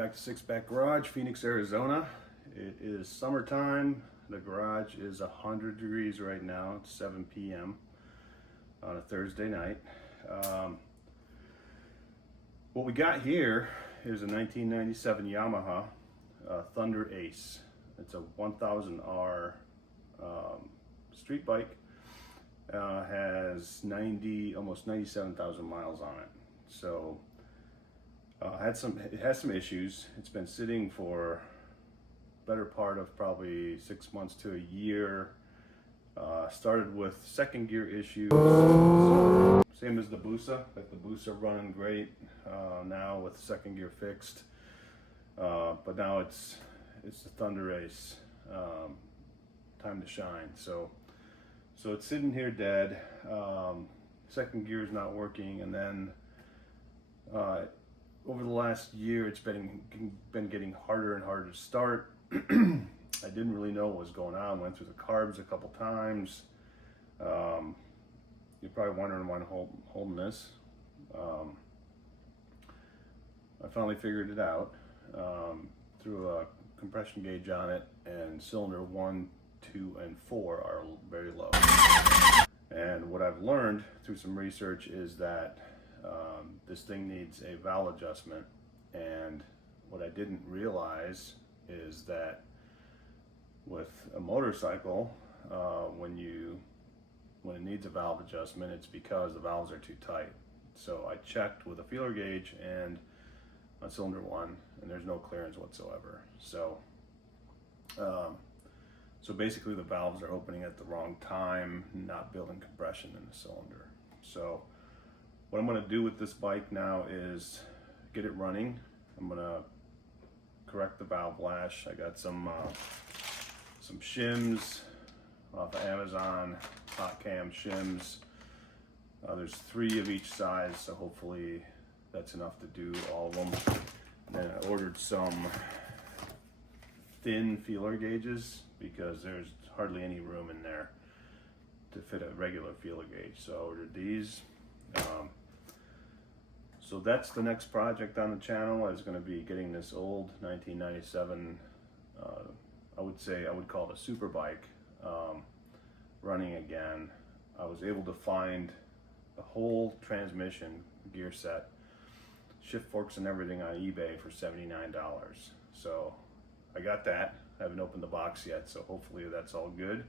back to Six Back Garage, Phoenix, Arizona. It is summertime. The garage is 100 degrees right now. It's 7 p.m. on a Thursday night. What we got here is a 1997 Yamaha Thunder Ace. It's a 1000R street bike. Has almost 97,000 miles on it. So it has some issues. It's been sitting for better part of probably 6 months to a year. Started with second gear issues, same as the Busa. Like the Busa running great now with second gear fixed, but now it's the Thunder Ace. Time to shine. So it's sitting here dead. Second gear is not working, and then over the last year, it's been getting harder and harder to start. I didn't really know what was going on. Went through the carbs a couple times. You're probably wondering why I'm holding this. I finally figured it out. Threw a compression gauge on it, and cylinder 1, 2, and 4 are very low. And what I've learned through some research is that this thing needs a valve adjustment. And what I didn't realize is that with a motorcycle, when it needs a valve adjustment, it's because the valves are too tight. So I checked with a feeler gauge and on cylinder 1, and there's no clearance whatsoever. So basically the valves are opening at the wrong time, not building compression in the cylinder. So what I'm going to do with this bike now is get it running. I'm going to correct the valve lash. I got some shims off of Amazon, hot cam shims. There's 3 of each size, so hopefully that's enough to do all of them. And then I ordered some thin feeler gauges because there's hardly any room in there to fit a regular feeler gauge. So I ordered these. So that's the next project on the channel, is going to be getting this old 1997, I would call it a super bike, running again. I was able to find a whole transmission gear set, shift forks and everything on eBay for $79. So I got that. I haven't opened the box yet, so hopefully that's all good.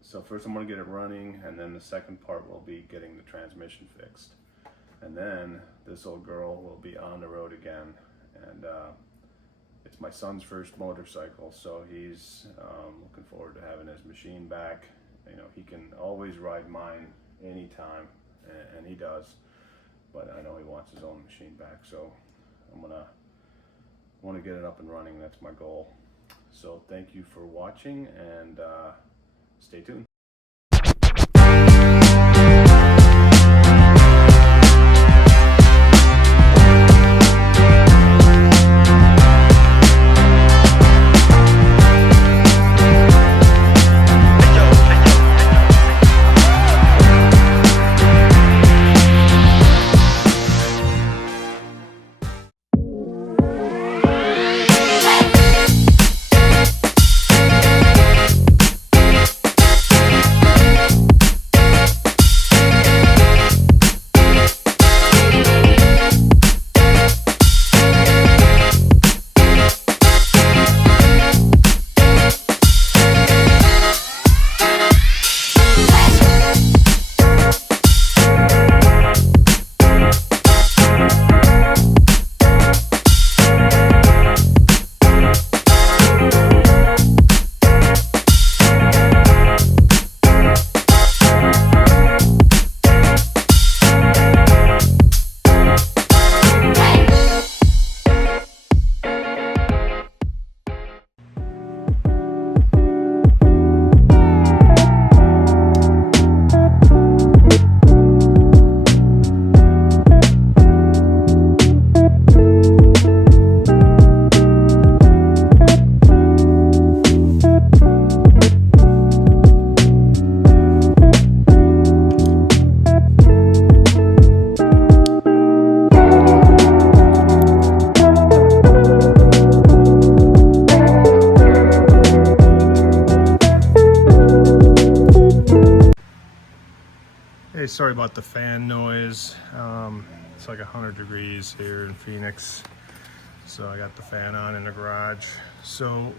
So first I'm going to get it running, and then the second part will be getting the transmission fixed. And then this old girl will be on the road again. And it's my son's first motorcycle, so he's looking forward to having his machine back. You know, he can always ride mine anytime, and he does. But I know he wants his own machine back, so I want to get it up and running. That's my goal. So thank you for watching, and stay tuned. Hey, sorry about the fan noise. It's like 100 degrees here in Phoenix, so I got the fan on in the garage. So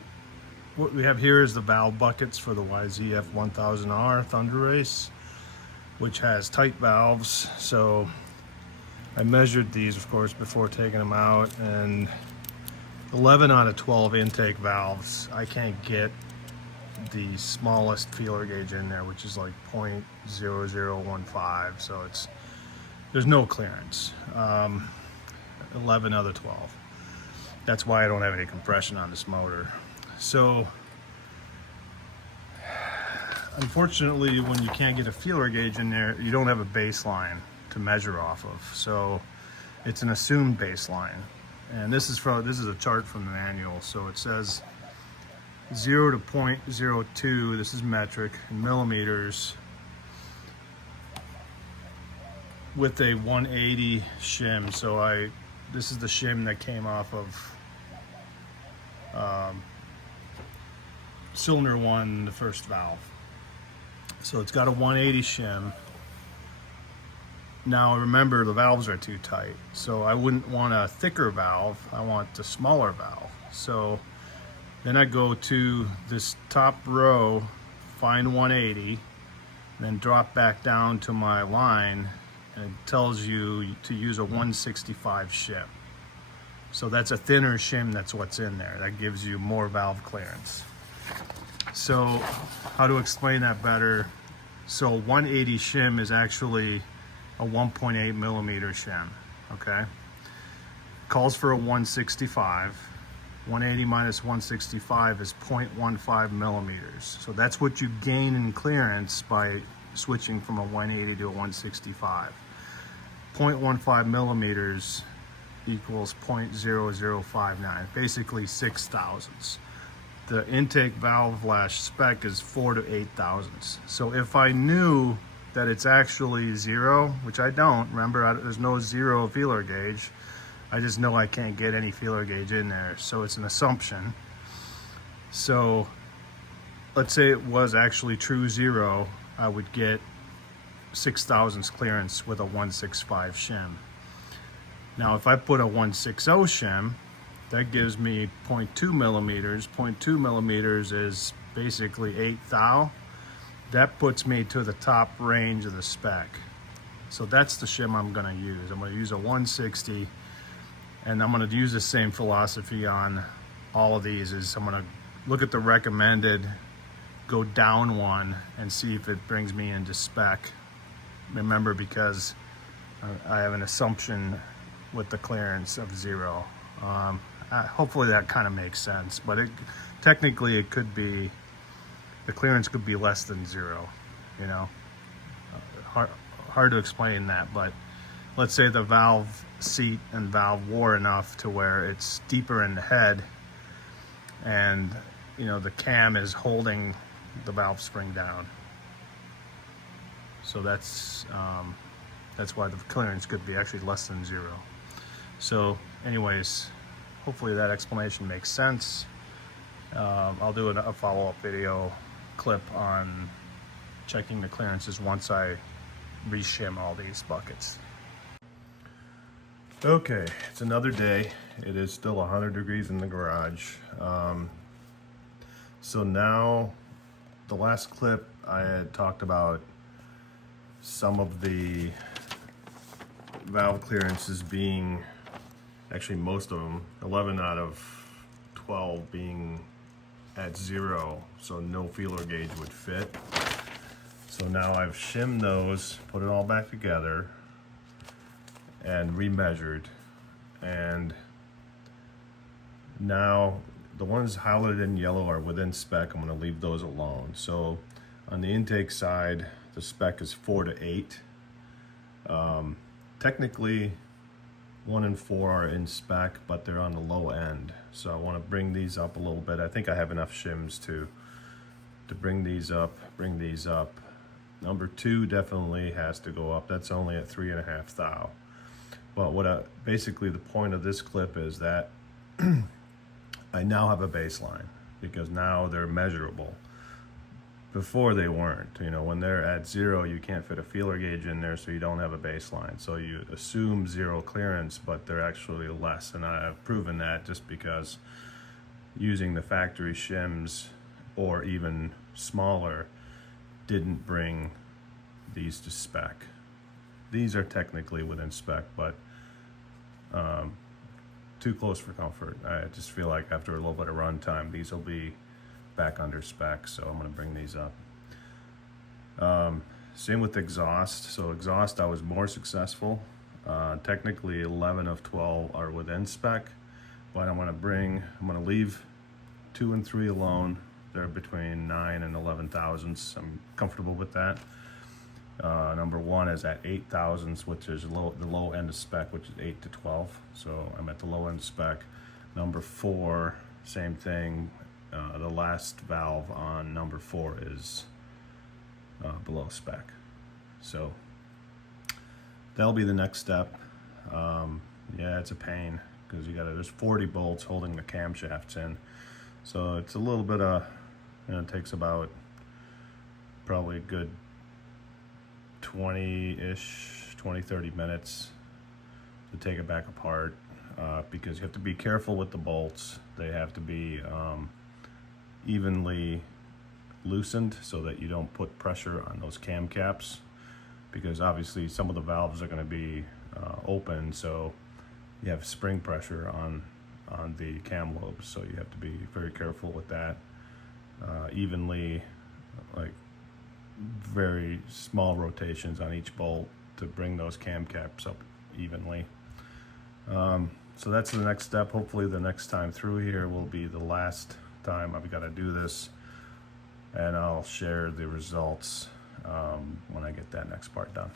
what we have here is the valve buckets for the YZF1000R Thunder Ace, which has tight valves. So I measured these, of course, before taking them out, and 11 out of 12 intake valves, I can't get the smallest feeler gauge in there, which is like 0.0015, so there's no clearance. 11 out of 12. That's why I don't have any compression on this motor. So unfortunately, when you can't get a feeler gauge in there, you don't have a baseline to measure off of, so it's an assumed baseline. And this is a chart from the manual, so it says 0 to 0.02, this is metric, in millimeters, with a 180 shim. So this is the shim that came off of cylinder 1, the first valve. So it's got a 180 shim. Now remember, the valves are too tight, so I wouldn't want a thicker valve, I want a smaller valve. So then I go to this top row, find 180, then drop back down to my line, and it tells you to use a 165 shim. So that's a thinner shim, that's what's in there. That gives you more valve clearance. So how to explain that better? So 180 shim is actually a 1.8 millimeter shim, okay? Calls for a 165. 180 minus 165 is 0.15 millimeters. So that's what you gain in clearance by switching from a 180 to a 165. 0.15 millimeters equals 0.0059, basically 6 thousandths. The intake valve spec is 4 to 8 thousandths. So if I knew that it's actually 0, which I don't, remember there's no 0 feeler gauge, I just know I can't get any feeler gauge in there, so it's an assumption. So let's say it was actually true 0, I would get 6 thousandths clearance with a 165 shim. Now if I put a 160 shim, that gives me 0.2 millimeters. 0.2 millimeters is basically 8 thou. That puts me to the top range of the spec. So that's the shim I'm gonna use. I'm gonna use a 160, and I'm gonna use the same philosophy on all of these. I'm gonna look at the recommended, go down one, and see if it brings me into spec. Remember, because I have an assumption with the clearance of 0. Hopefully that kind of makes sense, but technically it could be, the clearance could be less than 0, you know. Hard to explain that, but let's say the valve seat and valve wore enough to where it's deeper in the head, and you know the cam is holding the valve spring down. So that's why the clearance could be actually less than 0. So anyways, hopefully that explanation makes sense. I'll do a follow-up video clip on checking the clearances once I reshim all these buckets. Okay, it's another day. It is still 100 degrees in the garage. So now, the last clip I had talked about some of the valve clearances being, actually most of them, 11 out of 12 being at 0, so no feeler gauge would fit. So now I've shimmed those, put it all back together, and remeasured. And now the ones highlighted in yellow are within spec. I'm going to leave those alone. So on the intake side, the spec is 4 to 8. Technically 1 and 4 are in spec, but they're on the low end. So I want to bring these up a little bit. I think I have enough shims to bring these up, Number 2 definitely has to go up. That's only at 3.5 thou. But basically the point of this clip is that I now have a baseline, because now they're measurable. Before they weren't. You know, when they're at 0, you can't fit a feeler gauge in there, so you don't have a baseline. So you assume 0 clearance, but they're actually less. And I've proven that just because using the factory shims or even smaller didn't bring these to spec. These are technically within spec, but too close for comfort. I just feel like after a little bit of run time, these will be back under spec, so I'm going to bring these up. Same with exhaust. So exhaust, I was more successful. Technically 11 of 12 are within spec, but I'm going to leave 2 and 3 alone. They're between 9 and 11 thousandths. I'm comfortable with that. Number 1 is at 8 thousandths, which is the low end of spec, which is 8 to 12. So I'm at the low end spec. Number 4, same thing. The last valve on number 4 is below spec. So that'll be the next step. Yeah, it's a pain because there's 40 bolts holding the camshafts in. So it's a little bit it takes about probably a good 20, 30 minutes to take it back apart, because you have to be careful with the bolts. They have to be evenly loosened so that you don't put pressure on those cam caps, because obviously some of the valves are going to be open, so you have spring pressure on the cam lobes, so you have to be very careful with that. Evenly, like very small rotations on each bolt to bring those cam caps up evenly. So that's the next step. Hopefully the next time through here will be the last time I've got to do this, and I'll share the results when I get that next part done.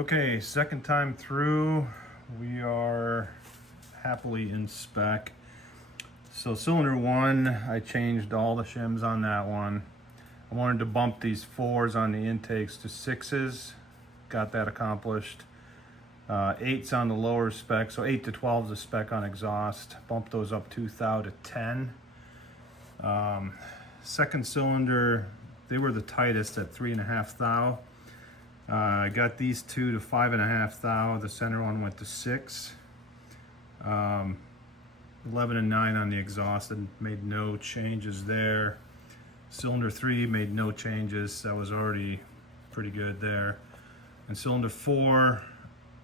Okay, second time through, we are happily in spec. So cylinder 1, I changed all the shims on that one. I wanted to bump these 4s on the intakes to 6s, got that accomplished. 8's on the lower spec, so 8 to 12 is a spec on exhaust. Bumped those up 2 thou to 10. Second cylinder, they were the tightest at 3.5 thou. I got these 2 to 5.5 thou. The center one went to 6. 11 and 9 on the exhaust, and made no changes there. Cylinder 3 made no changes. That was already pretty good there. And cylinder 4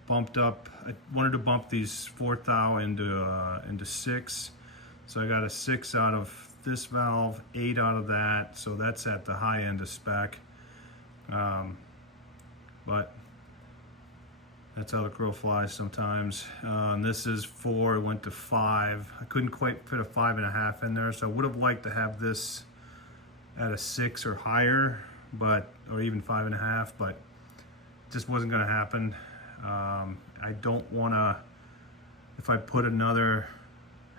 bumped up. I wanted to bump these 4 thou into 6. So I got a 6 out of this valve, 8 out of that. So that's at the high end of spec. But that's how the crow flies sometimes. This is 4, it went to 5. I couldn't quite fit a 5.5 in there, so I would have liked to have this at a 6 or higher, or even 5.5, but it just wasn't gonna happen. I don't wanna, if I put another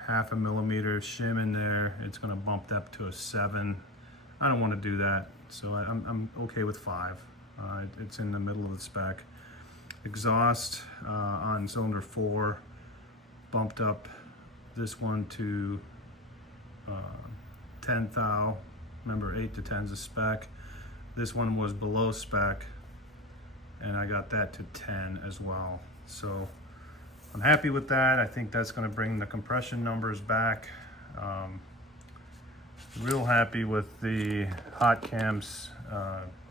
0.5 millimeter shim in there, it's gonna bump that to a 7. I don't wanna do that, so I'm okay with 5. It's in the middle of the spec. Exhaust on cylinder 4 bumped up this one to 10 thou. Remember, 8 to 10 is a spec. This one was below spec, and I got that to 10 as well. So I'm happy with that. I think that's going to bring the compression numbers back. Real happy with the Hot Cams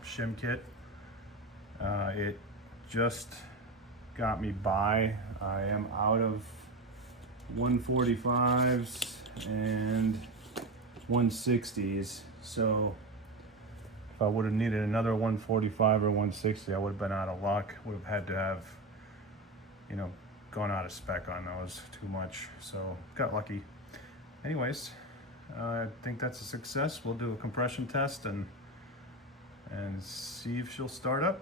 shim kit. It just got me by. I am out of 145s and 160s, so if I would have needed another 145 or 160, I would have been out of luck. Would have had to have, gone out of spec on those too much, so got lucky. Anyways, I think that's a success. We'll do a compression test and see if she'll start up.